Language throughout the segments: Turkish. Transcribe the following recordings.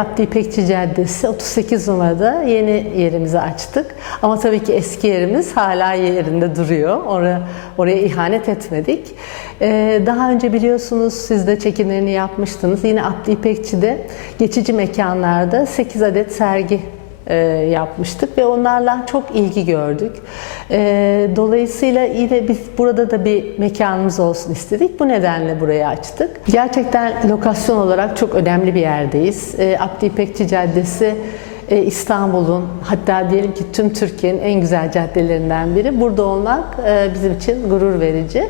Abdi İpekçi Caddesi 38 numarada yeni yerimizi açtık. Ama tabii ki eski yerimiz hala yerinde duruyor. Oraya, oraya ihanet etmedik. Ee, daha önce biliyorsunuz siz de çekimlerini yapmıştınız. Yine Abdi İpekçi'de geçici mekanlarda 8 adet sergi e, yapmıştık ve onlarla çok ilgi gördük. E, dolayısıyla yine biz burada da bir mekanımız olsun istedik. Bu nedenle burayı açtık. Gerçekten lokasyon olarak çok önemli bir yerdeyiz. E, Abdi İpekçi Caddesi İstanbul'un hatta diyelim ki tüm Türkiye'nin en güzel caddelerinden biri. Burada olmak bizim için gurur verici.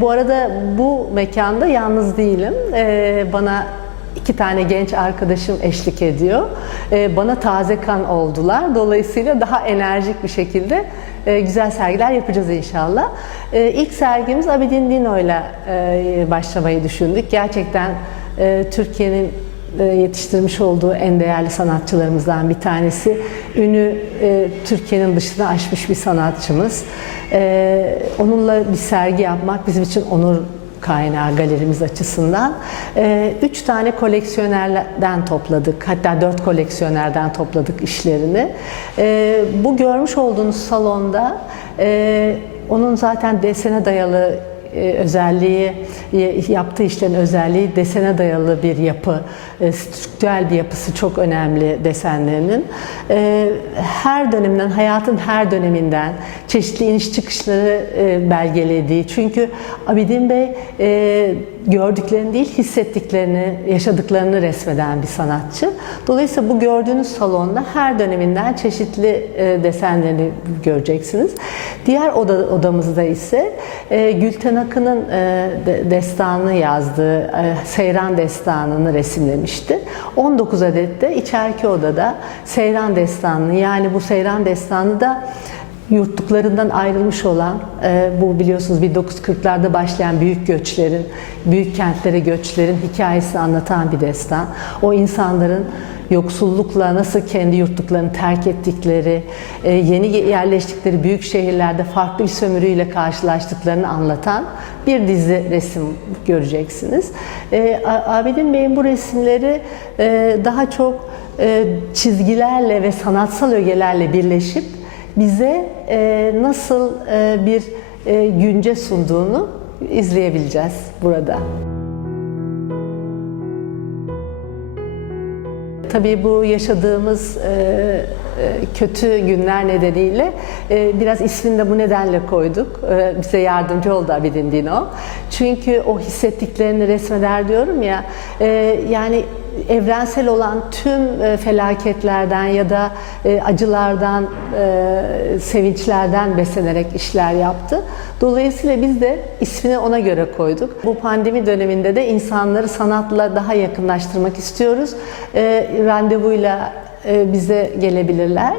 Bu arada bu mekanda yalnız değilim. Bana İki tane genç arkadaşım eşlik ediyor. Ee, Bana taze kan oldular. Dolayısıyla daha enerjik bir şekilde e, güzel sergiler yapacağız inşallah. Ee, İlk sergimiz Abidin Dino'yla e, başlamayı düşündük. Gerçekten e, Türkiye'nin e, yetiştirmiş olduğu en değerli sanatçılarımızdan bir tanesi. Ünü e, Türkiye'nin dışına aşmış bir sanatçımız. E, Onunla bir sergi yapmak bizim için onur kaynağı galerimiz açısından. Ee, Üç tane koleksiyonerden topladık. Hatta dört koleksiyonerden topladık işlerini. Ee, Bu görmüş olduğunuz salonda e, onun zaten desene dayalı özelliği, e, yaptığı işlerin özelliği desene dayalı bir yapı, e, strüktürel bir yapısı çok önemli desenlerinin. E, Her dönemden, hayatın her döneminden çeşitli iniş çıkışları e, belgelediği. Çünkü Abidin Bey e, gördüklerini değil, hissettiklerini, yaşadıklarını resmeden bir sanatçı. Dolayısıyla bu gördüğünüz salonda her döneminden çeşitli e, desenlerini göreceksiniz. Diğer oda, odamızda ise e, Gülten Akın'ın e, de- destanını yazdığı e, Seyran Destanı'nı resimlemişti. 19 adet de içeriki odada Seyran Destanı'nı yani bu Seyran Destanı da yurtluklarından ayrılmış olan, e, bu biliyorsunuz 1940'larda başlayan büyük göçlerin, büyük kentlere göçlerin hikayesini anlatan bir destan. O insanların yoksullukla nasıl kendi yurtluklarını terk ettikleri, e, yeni yerleştikleri büyük şehirlerde farklı bir sömürüyle karşılaştıklarını anlatan bir dizi resim göreceksiniz. E, Abidin Bey'in bu resimleri daha çok çizgilerle ve sanatsal ögelerle birleşip bize e, nasıl e, bir e, günce sunduğunu izleyebileceğiz burada. Tabii bu yaşadığımız kötü günler nedeniyle biraz ismini de bu nedenle koyduk. Bize yardımcı oldu Abidin Dino. Çünkü o hissettiklerini resmeder diyorum ya, yani evrensel olan tüm e, felaketlerden ya da e, acılardan, e, sevinçlerden beslenerek işler yaptı. Dolayısıyla biz de ismini ona göre koyduk. Bu pandemi döneminde de insanları sanatla daha yakınlaştırmak istiyoruz. Randevuyla bize gelebilirler.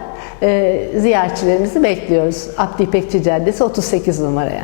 Ziyaretçilerimizi bekliyoruz. Abdi İpekçi Caddesi 38 numaraya.